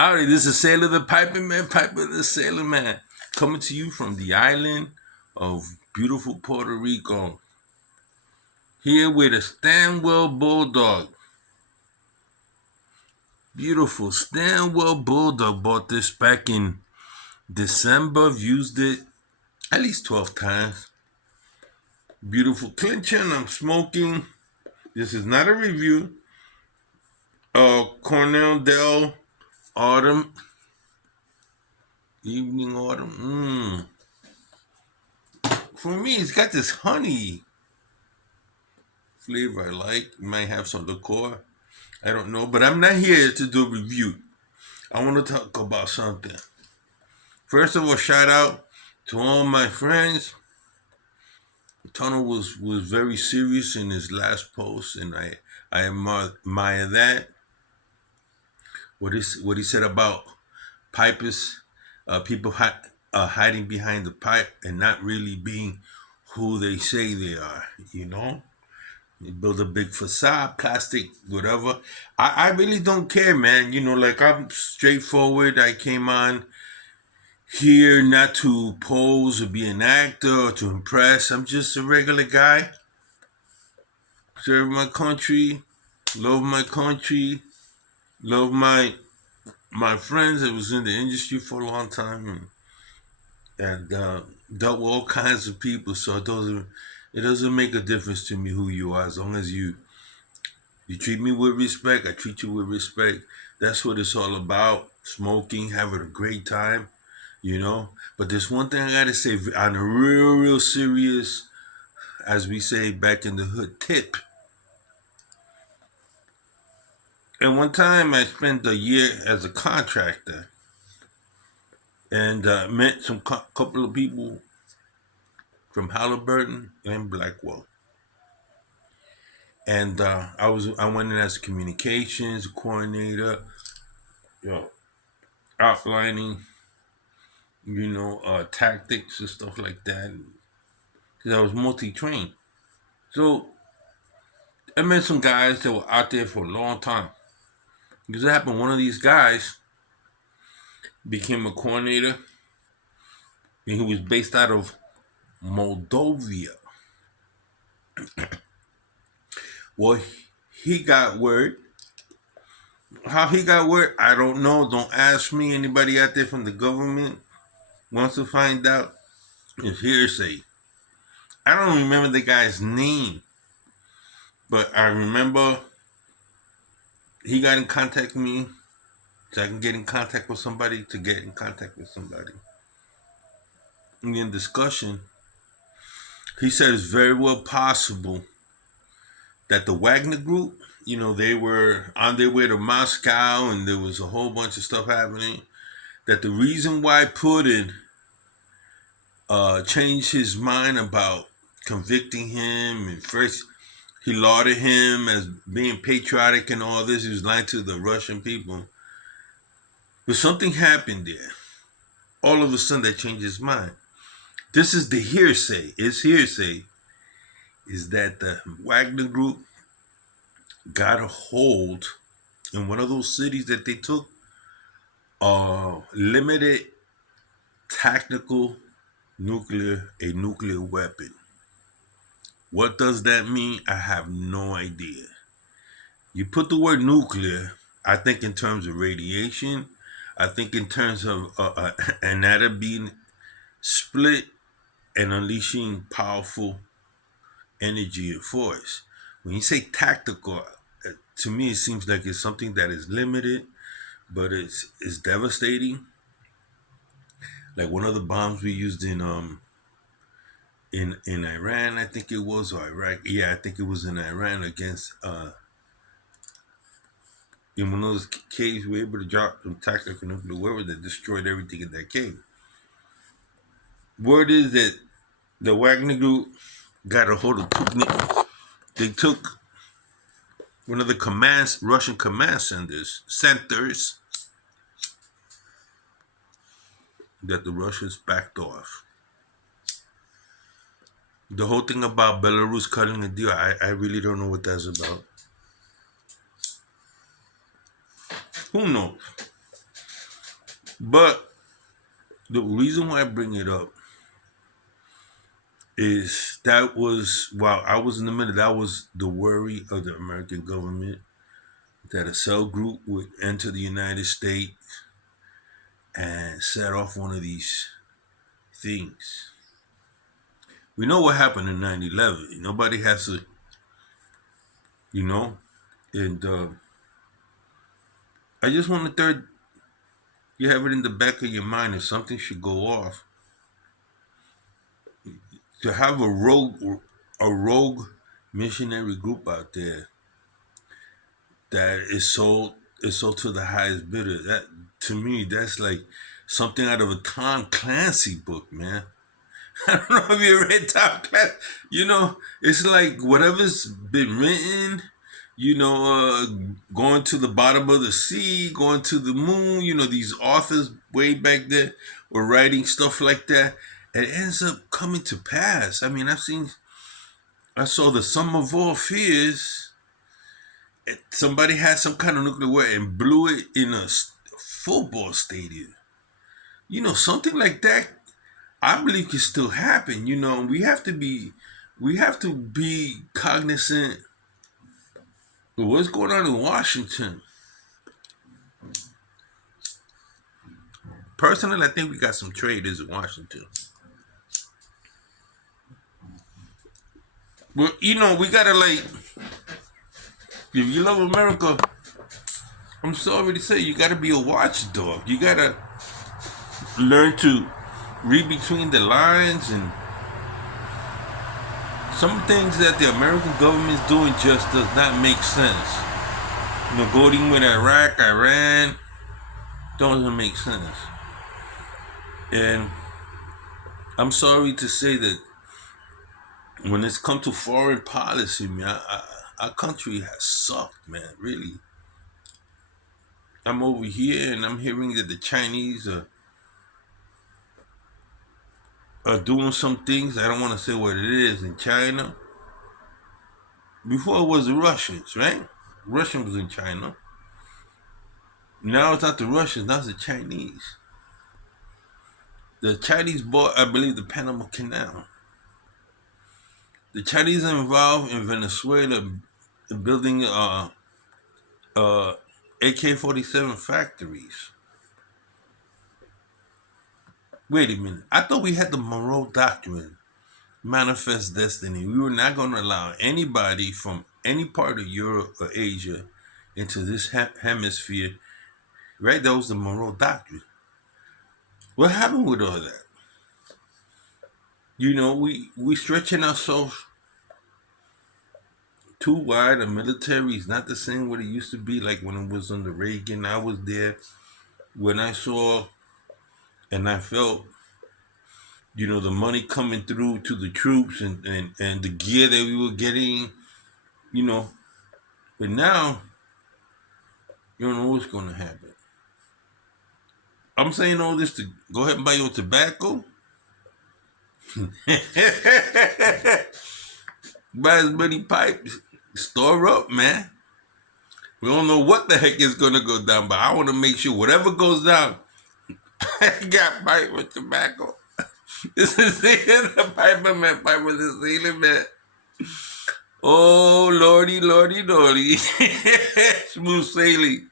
Howdy, this is Sailor the Piper Man, Piper the Sailor Man, coming to you from the island of beautiful Puerto Rico. Here with a Stanwell Bulldog. Beautiful Stanwell Bulldog. Bought this back in December. I've used it at least 12 times. Beautiful clinching. I'm smoking. This is not a review. Cornell Del Autumn. Evening Autumn. For me, it's got this honey flavor I like. It might have some liqueur. I don't know. But I'm not here to do a review. I want to talk about something. First of all, shout out to all my friends. Tunnel was very serious in his last post, and I admire that. What he said about pipers, people hiding behind the pipe and not really being who they say they are. You know, they build a big facade, plastic, whatever. I really don't care, man. You know, like I'm straightforward. I came on here not to pose or be an actor or to impress. I'm just a regular guy. Serve my country, love my country, love my friends that was in the industry for a long time and dealt with all kinds of people. So it doesn't make a difference to me who you are as long as you treat me with respect. I treat you with respect. That's what it's all about. Smoking, having a great time. You know, but there's one thing I gotta say on a real serious, as we say back in the hood, tip. And one time I spent a year as a contractor and met some couple of people from Halliburton and Blackwell. And I went in as a communications coordinator, you know, outlining, tactics and stuff like that. Because I was multi-trained. So I met some guys that were out there for a long time. Because it happened, one of these guys became a coordinator, and he was based out of Moldova. Well, he got word. How he got word, I don't know. Don't ask me. Anybody out there from the government wants to find out, it's hearsay. I don't remember the guy's name, but I remember he got in contact with me so I can get in contact with somebody to get in contact with somebody. And in discussion, he said it's very well possible that the Wagner Group, they were on their way to Moscow and there was a whole bunch of stuff happening. That the reason why Putin changed his mind about convicting him, and first he lauded him as being patriotic and all this, he was lying to the Russian people. But something happened there. All of a sudden that changed his mind. This is the hearsay. It's hearsay. Is that the Wagner Group got a hold in one of those cities that they took limited tactical a nuclear weapon. What does that mean? I have no idea. You put the word nuclear, I think in terms of radiation, I think in terms of an atom being split and unleashing powerful energy and force. When you say tactical, to me it seems like it's something that is limited, but it's devastating. Like one of the bombs we used in Iran, I think it was, or Iraq. Yeah, I think it was in Iran against in one of those caves we were able to drop some tactical nuclear weapons that destroyed everything in that cave. Word is that the Wagner Group got a hold of they took one of the Russian command centers that the Russians backed off. The whole thing about Belarus cutting a deal, I really don't know what that's about. Who knows? But the reason why I bring it up is that was while I was in the middle, that was the worry of the American government that a cell group would enter the United States and set off one of these things. We know what happened in 9/11. Nobody has to, you know, and I just want to third, you have it in the back of your mind if something should go off, to have a rogue missionary group out there that is so to the highest bidder. That to me, that's like something out of a Tom Clancy book, man. I don't know if you read Tom Clancy. It's like whatever's been written. Going to the bottom of the sea, going to the moon. These authors way back there were writing stuff like that. And it ends up coming to pass. I mean, I saw the Sum of All Fears. Somebody had some kind of nuclear weapon and blew it in a football stadium. Something like that, I believe can still happen. We have to be cognizant of what's going on in Washington. Personally, I think we got some traitors in Washington. Well, we gotta if you love America, I'm sorry to say, you gotta be a watchdog. You gotta learn to read between the lines, and some things that the American government is doing just does not make sense. Going with Iraq, Iran, doesn't make sense. And I'm sorry to say that when it's come to foreign policy, man, our country has sucked, man, really. I'm over here and I'm hearing that the Chinese are doing some things. I don't want to say what it is in China. Before it was the Russians, right? Russia was in China. Now it's not the Russians, now it's the Chinese. The Chinese bought, I believe, the Panama Canal. The Chinese are involved in Venezuela building AK-47 factories. Wait a minute. I thought we had the Monroe Doctrine, Manifest Destiny. We were not going to allow anybody from any part of Europe or Asia into this hemisphere. Right? That was the Monroe Doctrine. What happened with all that? We stretching ourselves too wide. The military is not the same what it used to be, like when it was under Reagan. I was there when I saw and I felt, the money coming through to the troops, and the gear that we were getting, you know. But now, you don't know what's going to happen. I'm saying all this to go ahead and buy your tobacco. Buy as many pipes. Store up, man. We don't know what the heck is going to go down, but I want to make sure whatever goes down, I got pipe with tobacco. This is the piper man, pipe with the ceiling, man. Oh, lordy, lordy, lordy. Smooth sailing.